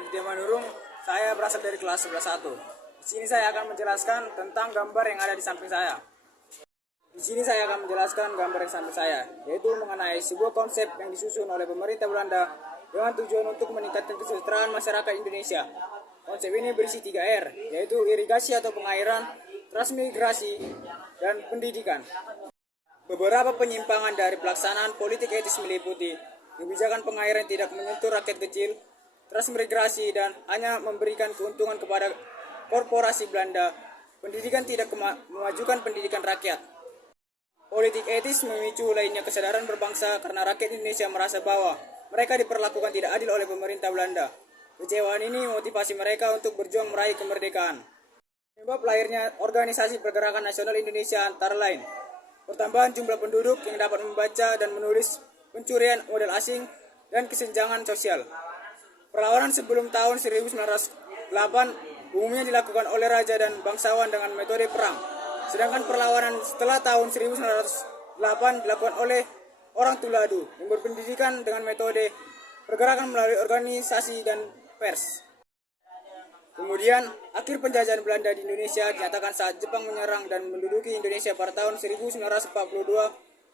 Widya Manurung. Saya berasal dari kelas 11-1. Di sini saya akan menjelaskan tentang gambar yang ada di samping saya. Di sini saya akan menjelaskan gambar yang samping saya, yaitu mengenai sebuah konsep yang disusun oleh pemerintah Belanda dengan tujuan untuk meningkatkan kesejahteraan masyarakat Indonesia. Konsep ini berisi 3R, yaitu irigasi atau pengairan, transmigrasi, dan pendidikan. Beberapa penyimpangan dari pelaksanaan politik etis meliputi kebijakan pengairan tidak menyentuh rakyat kecil, transmigrasi dan hanya memberikan keuntungan kepada korporasi Belanda, pendidikan tidak memajukan pendidikan rakyat. Politik etis memicu lainnya kesadaran berbangsa karena rakyat Indonesia merasa bahwa mereka diperlakukan tidak adil oleh pemerintah Belanda. Kecewaan ini memotivasi mereka untuk berjuang meraih kemerdekaan. Penyebab lahirnya Organisasi Pergerakan Nasional Indonesia antara lain pertambahan jumlah penduduk yang dapat membaca dan menulis, pencurian modal asing, dan kesenjangan sosial. Perlawanan sebelum tahun 1908 umumnya dilakukan oleh raja dan bangsawan dengan metode perang. Sedangkan perlawanan setelah tahun 1908 dilakukan oleh orang Tuladu yang berpendidikan dengan metode pergerakan melalui organisasi dan pers. Kemudian, akhir penjajahan Belanda di Indonesia dinyatakan saat Jepang menyerang dan menduduki Indonesia pada tahun 1942.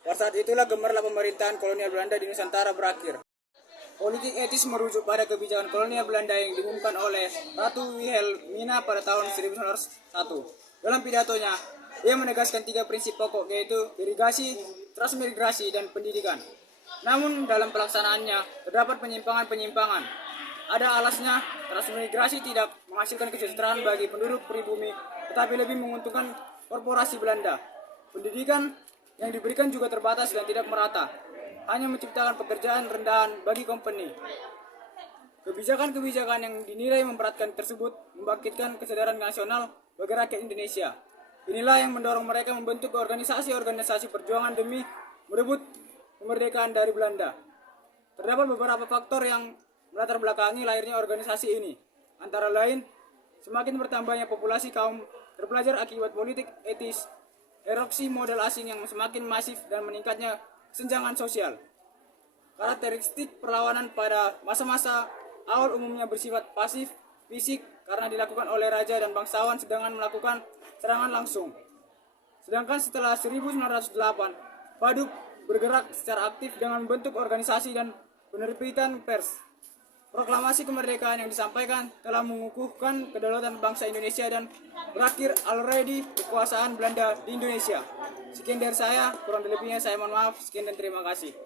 Pada saat itulah gemerlap pemerintahan kolonial Belanda di Nusantara berakhir. Politik etis merujuk pada kebijakan kolonial Belanda yang diumumkan oleh Ratu Wilhelmina pada tahun 1901. Dalam pidatonya, ia menegaskan 3 prinsip pokok, yaitu irigasi, transmigrasi, dan pendidikan. Namun dalam pelaksanaannya terdapat penyimpangan-penyimpangan. Ada alasnya, transmigrasi tidak menghasilkan kesejahteraan bagi penduduk pribumi, tetapi lebih menguntungkan korporasi Belanda. Pendidikan yang diberikan juga terbatas dan tidak merata, hanya menciptakan pekerjaan rendahan bagi company. Kebijakan-kebijakan yang dinilai memberatkan tersebut membangkitkan kesadaran nasional bagi rakyat Indonesia. Inilah yang mendorong mereka membentuk organisasi-organisasi perjuangan demi merebut kemerdekaan dari Belanda. Terdapat beberapa faktor yang melatar belakangi lahirnya organisasi ini. Antara lain, semakin bertambahnya populasi kaum terpelajar akibat politik etis, erupsi modal asing yang semakin masif dan meningkatnya kesenjangan sosial. Karakteristik perlawanan pada masa-masa awal umumnya bersifat pasif, fisik karena dilakukan oleh raja dan bangsawan sedangkan melakukan serangan langsung. Sedangkan setelah 1908, Paduk bergerak secara aktif dengan membentuk organisasi dan penerbitan pers. Proklamasi kemerdekaan yang disampaikan telah mengukuhkan kedaulatan bangsa Indonesia dan berakhir already kekuasaan Belanda di Indonesia. Sekian dari saya, kurang lebihnya saya mohon maaf. Sekian dan terima kasih.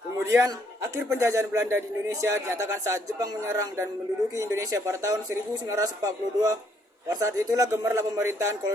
Kemudian, akhir penjajahan Belanda di Indonesia dinyatakan saat Jepang menyerang dan menduduki Indonesia pada tahun 1942. Pada saat itulah gemerlap pemerintahan kolonial